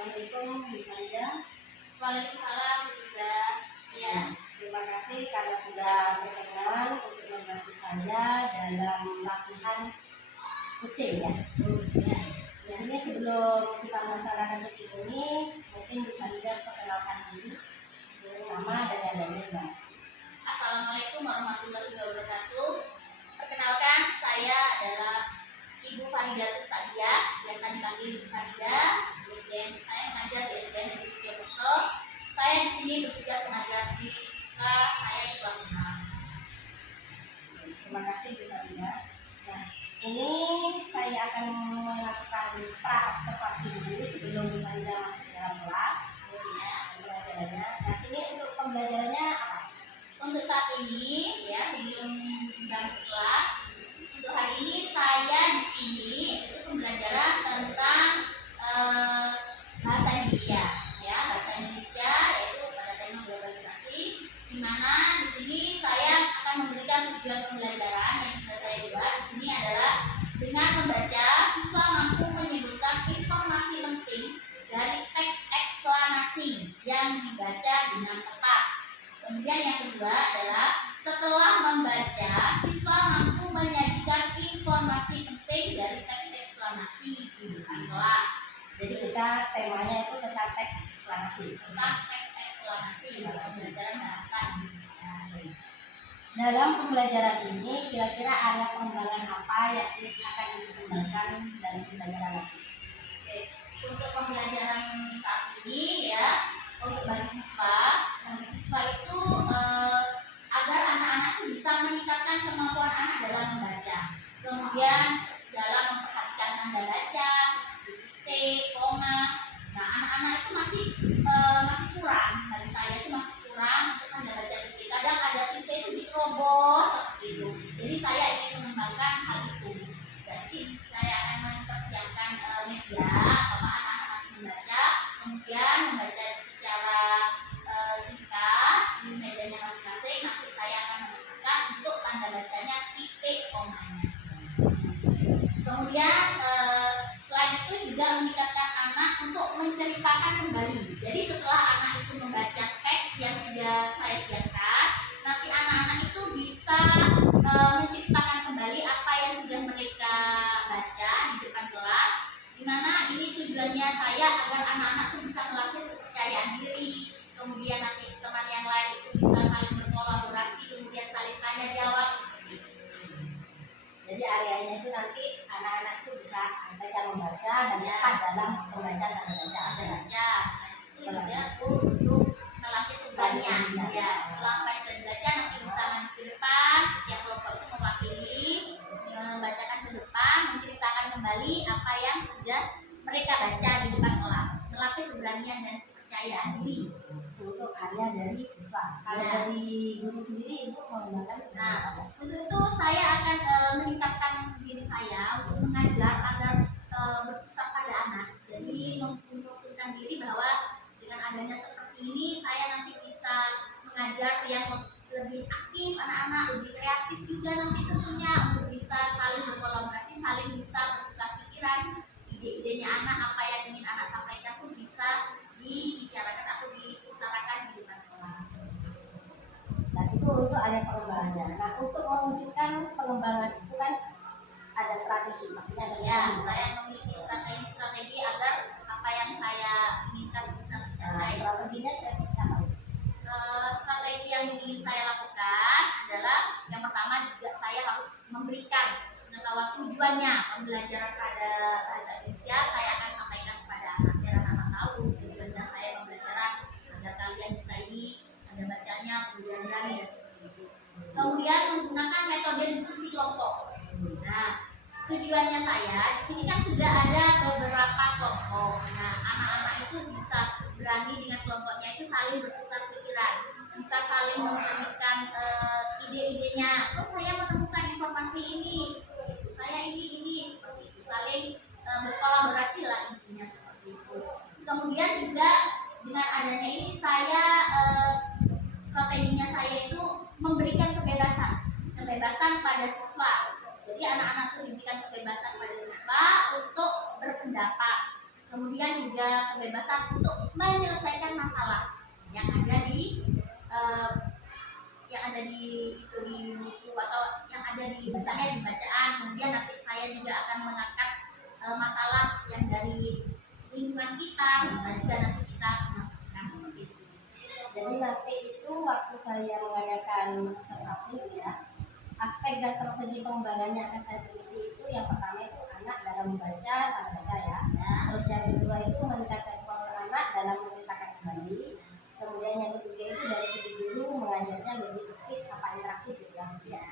Assalamualaikum Bu Farida. Waalaikumsalam juga. Ya, Terima kasih karena sudah berkenan untuk membantu saya dalam latihan kucing ya. Ya, ini sebelum kita melaksanakan kucing ini, mungkin Bu Farida perkenalkan diri, nama dan adanya Mbak. Assalamualaikum warahmatullahi wabarakatuh. Perkenalkan, saya adalah Ibu Faridatus Sadiah, biasa dipanggil Ibu Farida. Kemudian saya mengajar di SDN Negeri Sidoarjo. Saya di sini bertugas mengajar di siswa saya di kelas 6. Terima kasih Bu Farida. Nah, ini saya akan melakukan pra-observasi dulu sebelum Bu Farida masuk ke dalam kelas. Ya, pembelajarannya. Nah, ini untuk pembelajarannya apa? Untuk saat ini, ya sebelum masuk kelas, untuk hari ini saya di sini itu pembelajaran tentang bahasa Indonesia, ya bahasa Indonesia yaitu pada tema globalisasi, di mana di sini saya akan memberikan tujuan pembelajaran yang sudah saya buat. Di sini adalah dengan membaca, siswa mampu menyebutkan informasi penting dari teks eksklamasi yang dibaca dengan tepat. Kemudian yang kedua adalah setelah membaca, siswa mampu menyajikan informasi penting dari teks eksklamasi di depan kelas. Jadi kita temanya itu tentang teks eksklamasi. Tentang teks eksklamasi, pembelajaran bahasa Indonesia. Dalam pembelajaran ini, kira-kira area pengembangan apa yang akan dikembangkan dalam pembelajaran nanti? Oke. Untuk pembelajaran saat ini ya, untuk bagi siswa itu agar anak-anak itu bisa meningkatkan kemampuan anak dalam membaca, kemudian dalam memperhatikan tanda baca, titik, koma. Nah, anak-anak itu masih kurang, bagi saya itu masih kurang untuk tanda baca titik. Kadang ada titik itu diterobos seperti itu. Jadi saya ingin mengembangkan hal itu. Jadi saya akan mempersiapkan media bapak anak-anak membaca, kemudian membaca secara singkat di mejanya masing-masing. Nanti saya akan menentukan untuk tanda bacanya titik komanya. Kemudian selain itu juga meningkatkan anak untuk menceritakan kembali. Jadi setelah anak itu membaca teks yang sudah saya siapkan, nanti anak-anak itu bisa menceritakan kembali apa yang sudah mereka baca di depan kelas. Dimana ini tujuannya saya agar anak-anak itu bisa melatih kepercayaan diri. Kemudian nanti teman yang lain itu bisa saling berkolaborasi, kemudian saling tanya jawab. Jadi areanya itu nanti anak-anak itu bisa baca membaca dan tepat dalam pembacaan dan bacaan Baca itu juga untuk melatih keberanian. Ya, setelah baca dan baca nanti bisa maju ke depan. Setiap kelompok itu mewakili, membacakan ke depan, menceritakan kembali apa yang sudah mereka baca di depan kelas, melatih keberanian dan kepercayaan diri. untuk area dari siswa. Kalau Ya. dari guru sendiri itu menggunakan Nah, untuk itu saya akan meningkatkan diri saya untuk mengajar agar berpusat pada anak. Jadi memfokuskan diri bahwa dengan adanya seperti ini saya nanti bisa mengajar yang lebih aktif, anak-anak lebih kreatif juga nanti tentunya untuk bisa saling berkolaborasi, saling bisa bertukar pikiran, ide-idenya anak, apa yang ingin anak sampaikan pun bisa dibicarakan atau diutarakan di depan kelas. Nah, itu untuk area pengembangannya. Nah, untuk mewujudkan pengembangan itu kan ada strategi, pastinya ada Ya, strategi. saya memiliki strategi agar apa yang saya inginkan bisa Nah, tercapai. strateginya kira-kira apa? Strategi yang ingin saya lakukan adalah yang pertama juga saya harus memberikan pengetahuan tujuannya pembelajaran pada bahasa Indonesia. Saya akan sampaikan kepada anak biar anak tahu tujuannya saya pembelajaran agar kalian bisa ini tanda bacanya kemudian berani dan seperti itu. Kemudian menggunakan metode diskusi kelompok. Nah, tujuannya saya di sini kan sudah ada beberapa kelompok. Nah, anak-anak itu bisa berani dengan kelompoknya itu saling bertukar pikiran, bisa saling memberikan ide-idenya. So saya menemukan informasi ini, saya ini seperti itu, saling berkolaborasi lah intinya seperti itu. Kemudian juga dengan adanya ini saya strateginya saya itu memberikan kebebasan pada siswa. Jadi anak-anak itu diberikan kebebasan pada siswa untuk berpendapat, kemudian juga kebebasan untuk menyelesaikan masalah yang ada di itu di buku atau yang ada di misalnya di bacaan. Kemudian nanti saya juga akan mengangkat masalah yang dari lingkungan kita, bisa juga nanti kita melakukan seperti itu. Jadi nanti itu waktu saya mengadakan observasi ya, aspek dan strategi pengembangannya akan saya teliti itu yang pertama itu anak dalam membaca, tanda baca ya. Terus yang kedua itu meningkatkan kemampuan anak dalam menceritakan kembali. Kemudian yang ketiga itu dari segi guru mengajarnya lebih aktif, interaktif gitu ya.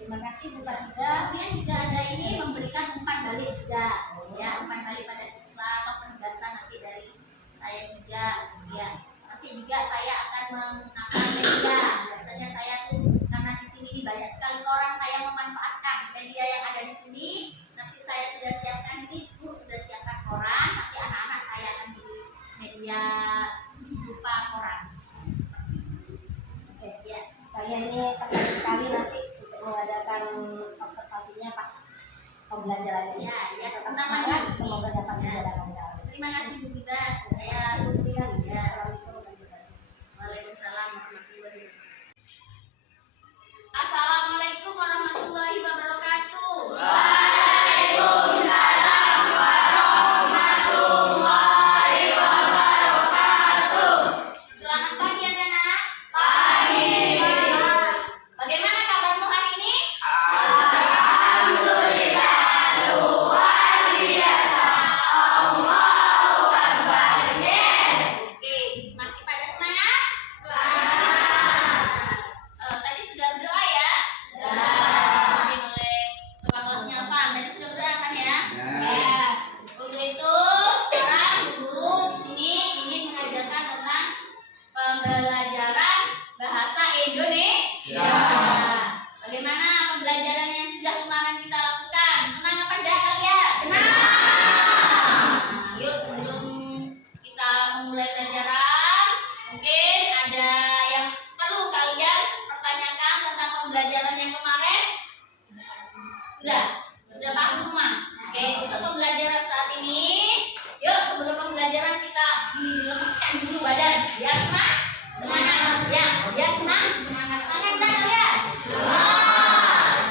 Terima kasih Bu Farida. Kemudian juga ada ini memberikan umpan balik juga, ya, umpan balik pada siswa atau penugasan nanti dari saya juga, ya. Nanti juga saya akan menggunakan media. Biasanya saya tuh karena di sini banyak sekali orang, saya memanfaatkan media yang ada di sini. Nanti saya sudah siapkan ini, Bu sudah siapkan koran. Nanti anak-anak saya akan di media berupa koran. Oke, ya. Saya ini tertarik sekali nanti untuk mengadakan observasinya pas pembelajaran ini. Ya, Tetap tentang semangat, lagi. semoga dapat berjalan lancar. Terima kasih Bu Gita. Saya Ya. Waalaikumsalam warahmatullahi wabarakatuh. Assalamualaikum warahmatullahi wabarakatuh. Waalaikumsalam warahmatullahi wabarakatuh. Selamat pagi anak-anak. Pagi. Bagaimana kabarmu hari ini? Alhamdulillah luar biasa. Allahu Akbar. Oke, masih pada semangat? Tadi sudah berdoa ya? Dipimpin oleh Kepala Kelasnya Alvan. Tadi sudah berdoa kan ya? Ya. Untuk itu, sekarang guru di sini ingin mengajarkan tentang pembelajaran bahasa Indonesia. Bagaimana pembelajaran yang sudah kemarin kita lakukan? Senang apa enggak kalian? Senang. Yuk, sebelum kita memulai pelajaran, mungkin ada yang perlu kalian pertanyakan tentang pembelajaran yang kemarin? Sudah paham semua? Oke, untuk pembelajaran saat ini, yuk sebelum pembelajaran kita dilemaskan dulu badan. Biar semangat? Semangat. Ya, biar semangat. Semangat enggak kalian?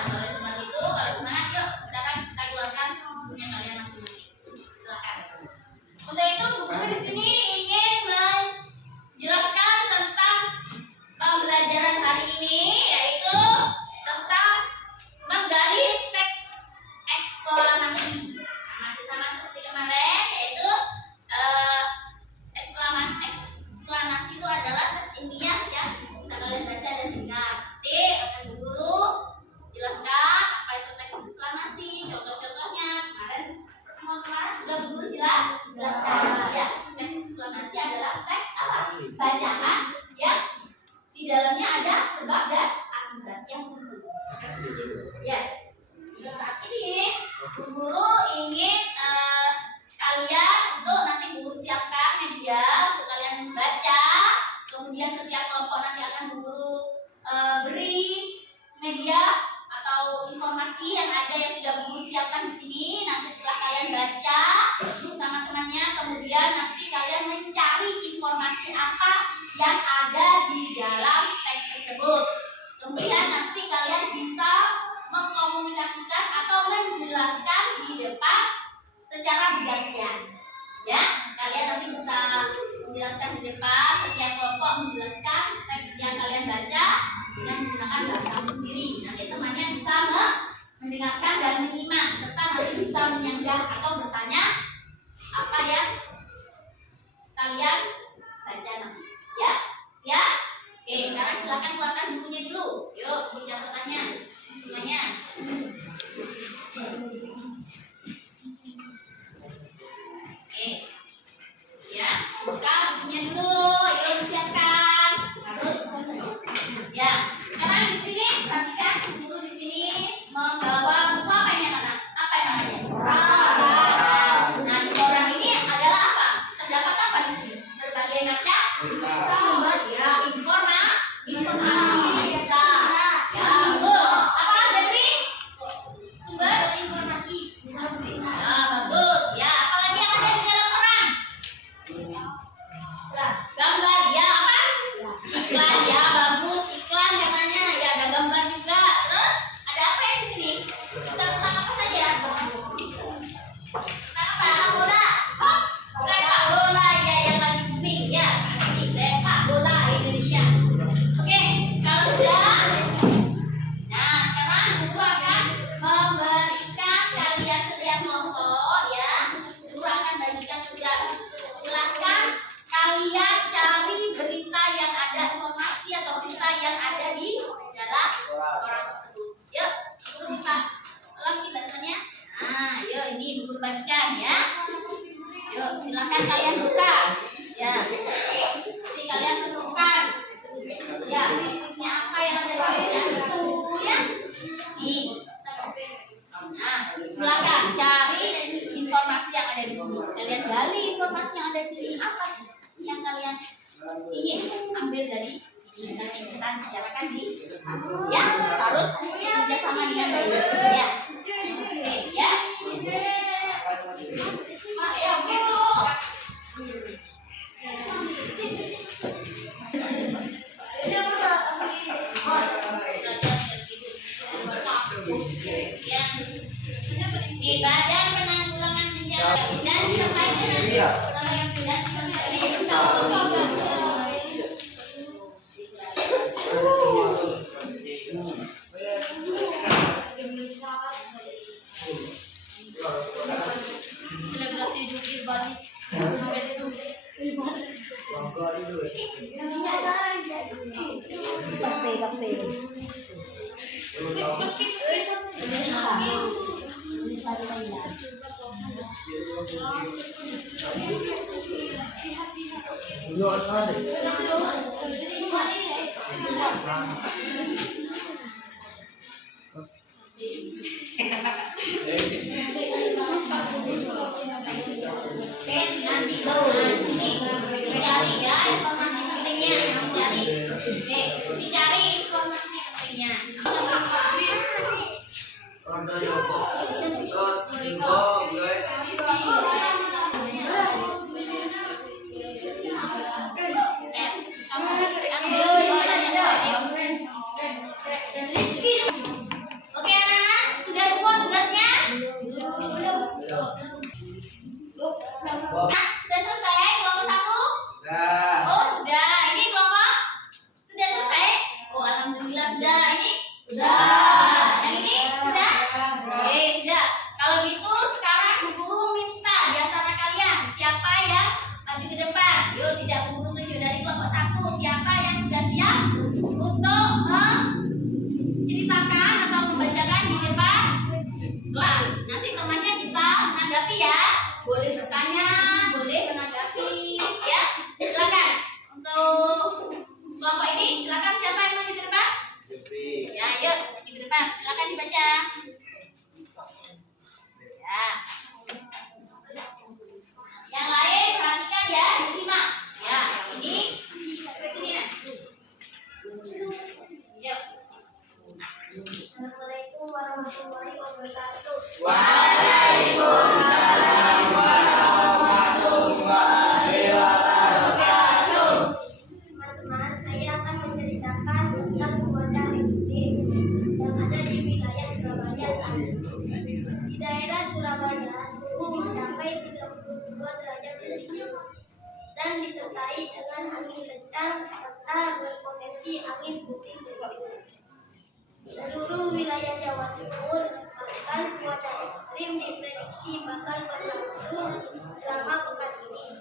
Oleh sebab itu, kalau semangat yuk kita keluarkan bukunya kalian masing-masing. Silakan. Untuk itu, guru di sini ingin menjelaskan tentang pembelajaran hari ini, yaitu tentang menggali teks eksklamasi. Masih sama seperti kemarin, yaitu eksklamasi itu adalah teks ilmiah yang bisa kalian baca dan dengar. Nanti akan guru jelaskan apa itu teks eksklamasi, contoh-contohnya. Pertemuan kemarin sudah guru jelaskan ya. Teks eksklamasi adalah teks apa? Bacaan yang di dalamnya ada sebab dan akibat yang tentu. Ya. Untuk saat ini guru ingin kalian untuk nanti guru siapkan media untuk kalian baca. Kemudian setiap kelompok nanti akan guru beri media atau informasi yang ada yang sudah guru siapkan di sini. Nanti setelah kalian baca bersama temannya, kemudian nanti kalian mencari informasi apa yang ada di dalam teks tersebut. Kemudian nanti kalian bisa mengkomunikasikan atau menjelaskan di depan secara bergantian. Ya, kalian nanti bisa menjelaskan di depan, setiap kelompok menjelaskan teks yang kalian baca dengan menggunakan bahasa sendiri. Nanti temannya bisa mendengarkan dan menyimak, serta nanti bisa menyanggah atau bertanya apa yang kalian baca nanti. Ya, ya. Oke, sekarang silakan keluarkan bukunya dulu. Yuk, buku catatannya semuanya. Oke, ya, buka bukunya dulu. Yuk, siapkan. Harus, ya. Sekarang di sini perhatikan guru di sini membawa buku apa ini anak? Apa namanya? Nah, di koran ini adalah apa? Terdapat apa di sini? Berbagai macam sumber ya, informasi kita. Ya, betul. Apa Dewi? Sumber informasi. silakan kalian buka. Ya. Jadi kalian tentukan. Ya, titiknya apa yang ada di meja itu ya. Nih. Nah, silakan cari informasi yang ada di sini. Kalian gali informasi yang ada di sini apa yang kalian ingin ambil dari nanti kita bicarakan di ya harus kerjasama dengan baik ya. Oke ya. Di badan penanggulangan bencana dan sebaiknya sama yang tidak dicari ya informasi pentingnya, dicari informasi pentingnya. Oke anak-anak, sudah semua tugasnya? Nah, sudah selesai kelompok 1? Oh sudah, ini kelompok sudah selesai? Oh alhamdulillah sudah, ini? Sudah. Yang ini sudah? Oke sudah. Kalau gitu sekarang Bu Guru minta di antara kalian siapa yang maju ke depan? Yuk tidak Bu Guru tunjuk dari kelompok 1 siapa yang sudah siap untuk menceritakan atau membacakan di depan kelas. Nanti temannya bisa menanggapi ya. Boleh bertanya, boleh menanggapi ya. Silakan untuk kelompok ini, silakan siapa yang maju ke depan? Ya, ayo maju ke depan. Silakan dibaca. Ya. Yang lain perhatikan ya, disimak. Ya, ini yuk. Assalamualaikum warahmatullahi wabarakatuh. Waalaikumsalam warahmatullahi wabarakatuh. Teman-teman, saya akan menceritakan tentang cuaca ekstrim yang ada di wilayah Surabaya saat ini. Di daerah Surabaya, suhu mencapai 32 derajat Celcius dan disertai dengan angin kencang serta berpotensi angin puting beliung. Seluruh wilayah Jawa Timur bahkan cuaca ekstrim diprediksi bakal berlangsung selama pekan ini.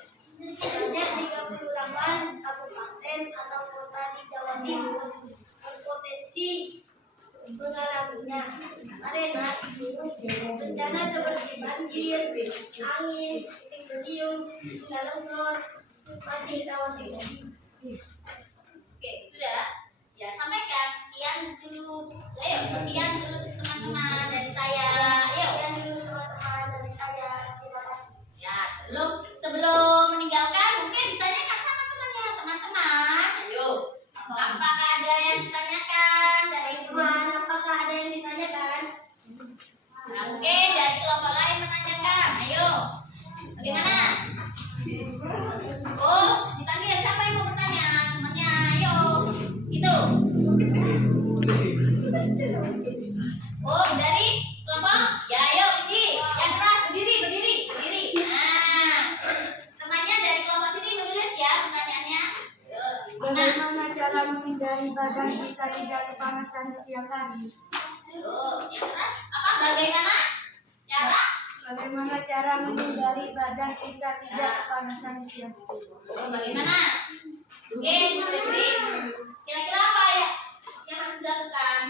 Sebanyak 38 kabupaten atau kota di Jawa Timur berpotensi mengalaminya. Karena itu, bencana seperti banjir, angin, puting beliung, hingga longsor masih khawatir. Oke, sudah. Ya, sampaikan. Sekian dulu. Ayo, sekian dulu teman-teman dari saya. Ayo. Sekian dulu teman-teman dari saya. Terima kasih. Ya, sebelum meninggalkan mungkin ditanyakan sama temannya, teman-teman. Ayo. Apakah ada yang ditanyakan dari Teman, apakah ada yang ditanyakan? Nah, mungkin dari kelompok lain menanyakan. Ayo. Bagaimana? Oh, dipanggil siapa yang mau bertanya? Temannya, ayo. Itu. Oh, dari kelompok? Ya, ayo, Indi. Yang keras, berdiri. Nah, temannya dari kelompok sini menulis ya pertanyaannya. Bagaimana cara menghindari badan kita tidak kepanasan di siang hari? Yang keras apa? Bagaimana cara? Bagaimana cara menghindari badan kita tidak kepanasan di siang hari? Bagaimana? Oke, Febri. Kira-kira apa ya yang harus dilakukan?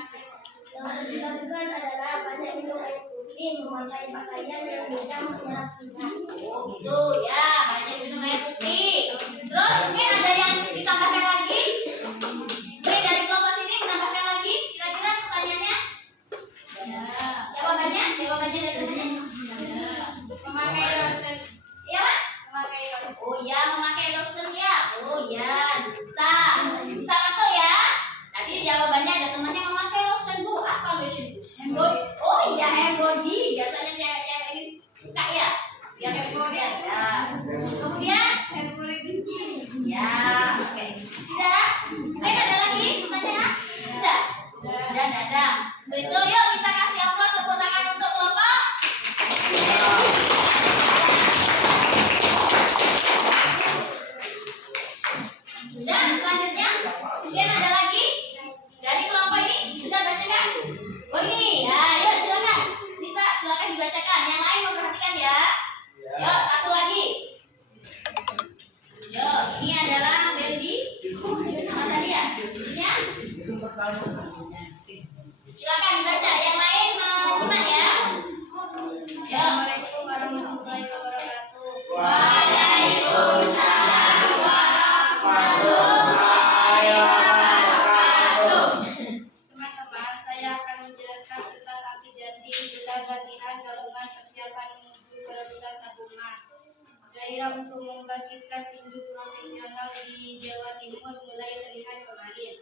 Yang harus dilakukan adalah banyak minum air putih, memakai pakaian yang mudah menyerap keringat. Oh, gitu ya. Oh iya, hair body. Biasanya cewek-cewek ini suka ya. Yang hair body ya. Kemudian hair body. Ya, oke. Sudah? Ada lagi pertanyaan? Sudah? Sudah, ada. Untuk itu yuk kita kasih aplaus tepuk tangan untuk kelompok. Sudah, selanjutnya mungkin ada lagi dari kelompok ini sudah bacakan? Oh ini, ya, yuk silakan. Bisa silakan dibacakan. Yang lain memperhatikan ya. Yuk, satu lagi. Yuk, ini adalah Beldi. Apa tadi ya? Judulnya? Silakan dibaca. Yang lain menyimak ya. Assalamualaikum warahmatullahi wabarakatuh. Waalaikumsalam warahmatullahi wabarakatuh. Teman-teman, saya akan menjelaskan tentang arti janting gelar latihan gabungan persiapan menuju perebutan tabung emas. Gairah untuk membangkitkan tinju profesional di Jawa Timur mulai terlihat kemarin.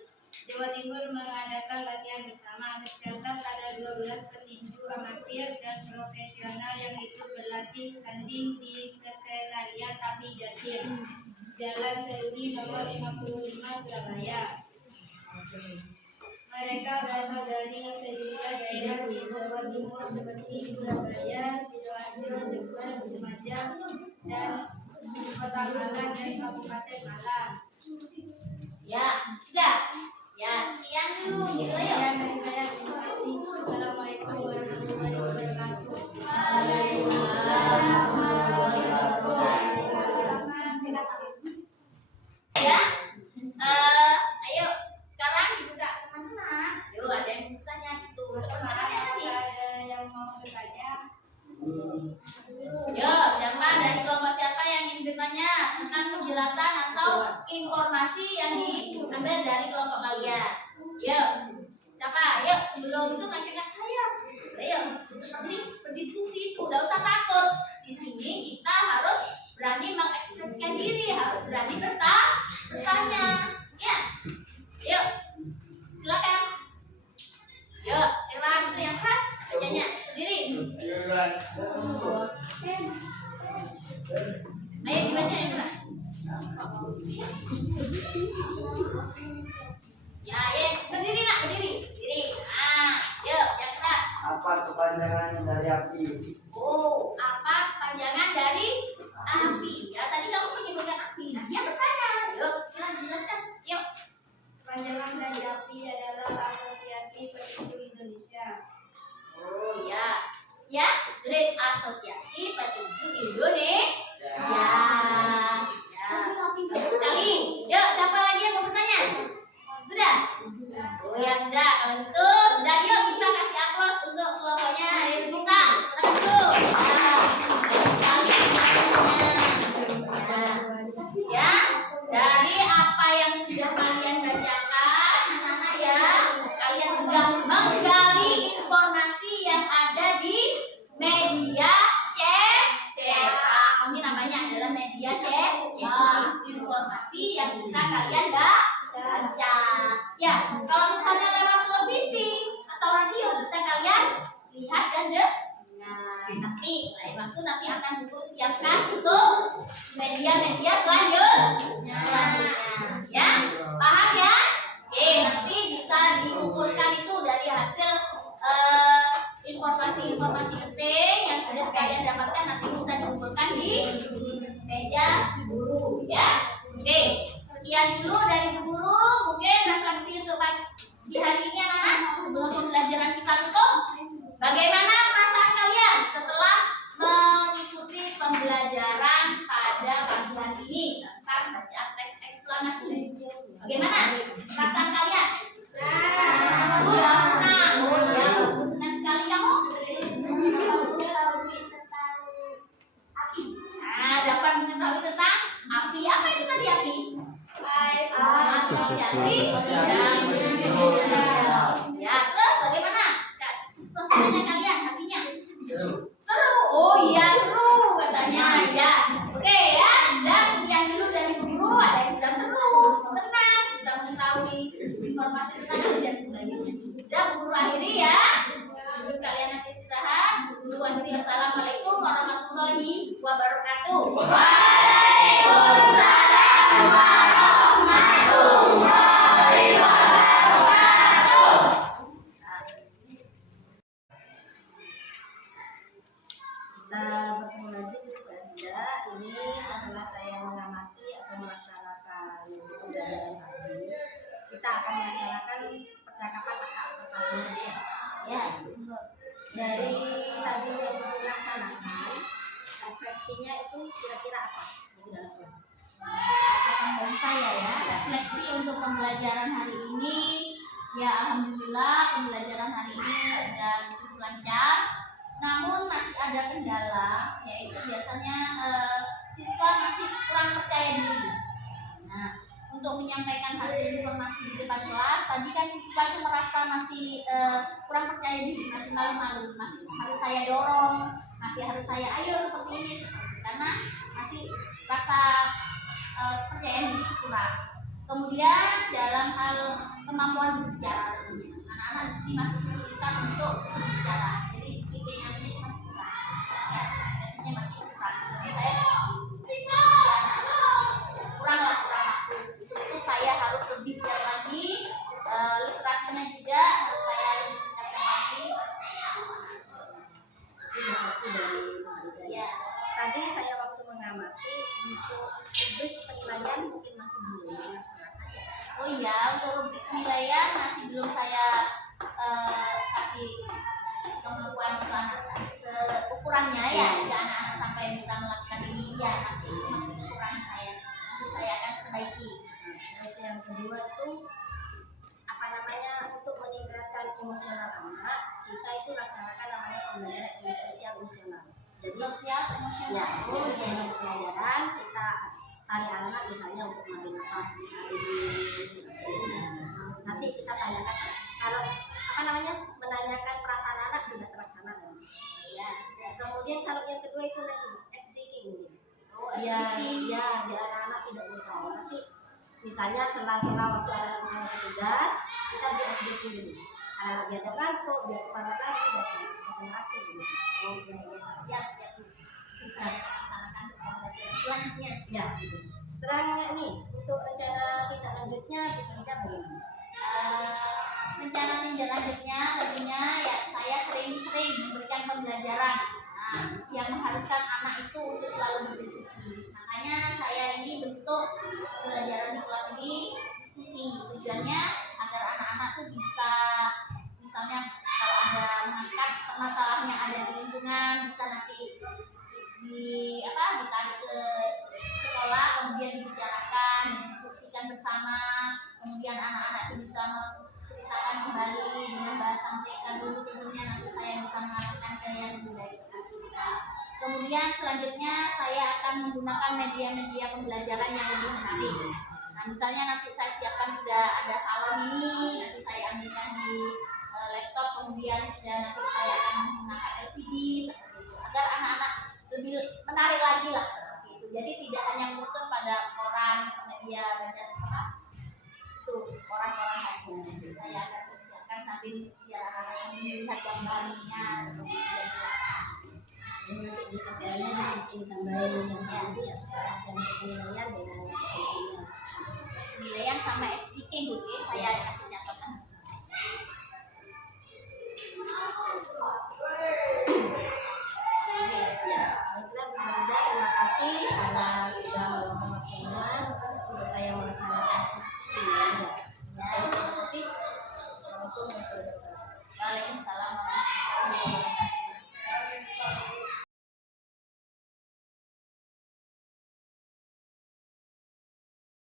Jawa Timur mengadakan latihan bersama. Tercatat ada 12 petinju amatir dan profesional yang ikut berlatih tanding di Sekretariat Tapi Jatim, Jalan Seruni nomor 55 Surabaya. Mereka berasal dari sejumlah daerah di Jawa Timur seperti Surabaya, Sidoarjo, Jember, Lumajang, dan Kota Malang dan Kabupaten Malang. Ya, sudah. Ya, sekian dulu gitu ya. Sekian dari saya. Terima kasih. Assalamualaikum warahmatullahi wabarakatuh. Ya. Ayo sekarang dibuka teman-teman. Yuk, ada yang bertanya gitu. Sebenarnya tadi. Ada yang mau bertanya? Yuk, siapa dari kelompok siapa yang ingin bertanya tentang penjelasan atau informasi yang diambil dari kelompok kalian? Yuk, siapa? Yuk, sebelum itu ngajak saya. Ayo, seperti berdiskusi itu, udah usah takut. Di sini kita harus berani mengekspresikan diri, harus berani bertanya. Ya, yuk, silakan. Yuk, Irwan itu yang khas bacanya sendiri. Ayo dibaca ya, Irwan. Ya, berdiri nak, berdiri. Nah, yuk, yang khas. Apa kepanjangan dari api? Oh, apa panjangan dari api? Ya, tadi kamu menyebutkan api. Nah, dia bertanya. Yuk, silahkan jelaskan. Yuk. Panjangan dari api adalah Asosiasi Petinju Indonesia. Oh, ya. Ya, tulis Asosiasi Petinju Indonesia. Ya. Sekali. Yuk, siapa lagi yang mau bertanya? Sudah? Oh ya, sudah. Kalau gitu, sudah. Yuk, kita kasih aplaus untuk kelompoknya. Ayo, bisa. Kita dulu. Ya, dari apa yang sudah kalian bacakan, anak-anak ya, kalian sudah menggali informasi yang ada di media cetak. Ini namanya adalah media cetak. Informasi yang bisa kalian baca. Ya, kalau misalnya lewat televisi atau radio bisa kalian lihat dan dengar. Tapi lain waktu nanti akan Guru siapkan untuk media-media selanjutnya. Ya, paham ya? Oke, nanti bisa dikumpulkan itu dari hasil informasi-informasi penting yang sudah kalian dapatkan nanti bisa dikumpulkan di meja guru ya. Oke, sekian dulu dari guru. Mungkin refleksi untuk di hari ini anak-anak sebelum pembelajaran kita tutup. Bagaimana perasaan kalian setelah mengikuti pembelajaran pada pagi hari ini tentang bacaan teks eksklamasi? Bagaimana perasaan kalian? Senang. Oh ya, senang sekali kamu. Nah, dapat mengetahui tentang api. Apa itu tadi api? Ya, terus bagaimana? Suasananya kalian hatinya? Seru. Oh iya, seru katanya ya. Oke ya, dan sekian dulu dari guru. Ada yang sedang seru, senang, bisa mengetahui informasi tentang dan sebagainya. Sudah guru akhiri ya. sebelum kalian nanti istirahat, Assalamualaikum warahmatullahi wabarakatuh. Waalaikumsalam warahmatullahi wabarakatuh. Kita bertemu lagi Bunda. Ini setelah saya mengamati atau melaksanakan pembelajaran tadi, kita akan melaksanakan percakapan pasca observasi ya. Ya, Dari tadi yang dilaksanakan, refleksinya itu kira-kira apa di dalam kelas? katakan dari saya ya, refleksi untuk pembelajaran hari ini, ya alhamdulillah pembelajaran hari ini sudah cukup lancar. Namun masih ada kendala, yaitu biasanya siswa masih kurang percaya diri. Nah, untuk menyampaikan hasil informasi di depan kelas, tadi kan siswa itu merasa masih kurang percaya diri, masih malu-malu, masih harus saya dorong, masih harus saya ayo seperti ini, karena masih rasa percaya diri kurang. Kemudian dalam hal kemampuan berbicara, anak-anak di sini masih kesulitan untuk berbicara, jadi speaking nya masih kurang, ya, biasanya masih kurang. Jadi saya kurang waktu. Itu saya harus lebih giat lagi, literasinya juga harus saya lebih tingkatkan lagi. Terima kasih dari Bunda. Ya. Tadi saya waktu mengamati untuk rubrik penilaian mungkin masih belum dilaksanakan ya. Oh iya, untuk rubrik penilaian masih belum saya kasih kemampuan untuk anak seukurannya ya, jika anak-anak sampai bisa melakukan ini, ya masih kekurangan saya. Nanti saya akan perbaiki. Terus yang kedua itu apa namanya, untuk meningkatkan emosional anak, kita itu laksanakan namanya pembelajaran sosial emosional. Jadi Sosial emosional. ya, jadi sebelum pelajaran kita tarik anak misalnya untuk mengambil nafas, nanti kita tanyakan kalau apa namanya, menanyakan perasaan anak sudah terlaksana kan? Ya. Kemudian kalau yang kedua itu lagi speaking. Ya, ya, biar anak-anak tidak usah. Nanti misalnya sela-sela waktu anak misalnya tugas, kita di speaking dulu. Anak-anak biar ngantuk, biar semangat lagi, biar konsentrasi gitu. Siap. Bisa laksanakan pembelajaran selanjutnya. Ya, gitu. Selanjutnya nih, untuk rencana tindak lanjutnya kira-kira bagaimana? Rencana tindak lanjutnya tentunya ya saya sering-sering memberikan pembelajaran yang mengharuskan anak itu untuk selalu berdiskusi. Makanya saya ini bentuk pembelajaran di kelas ini diskusi. Tujuannya agar anak-anak tuh bisa, misalnya kalau ada mengangkat permasalahan yang ada di lingkungan, bisa nanti ditarik ke sekolah, kemudian dibicarakan, didiskusikan bersama, kemudian anak-anak itu bisa menceritakan kembali dengan bahasa mereka dulu, tentunya nanti saya bisa mengatakan ke yang lebih baik. Kemudian selanjutnya saya akan menggunakan media-media pembelajaran yang lebih menarik. Nah, misalnya nanti saya siapkan sudah ada salon ini, nanti saya ambilkan di laptop, kemudian nanti saya akan menggunakan LCD seperti itu, agar anak-anak lebih menarik lagi lah seperti itu. Jadi tidak hanya menutup pada koran, media baca itu koran-koran saja. Saya akan siapkan sambil biar anak-anak melihat gambarnya seperti itu. Jadi nanti di akhirnya mungkin ditambahin yang tadi ya, yang penilaian dengan speaking-nya. Penilaian sama speaking gitu, saya kasih catatan. Ya, baiklah Bu Maria, terima kasih.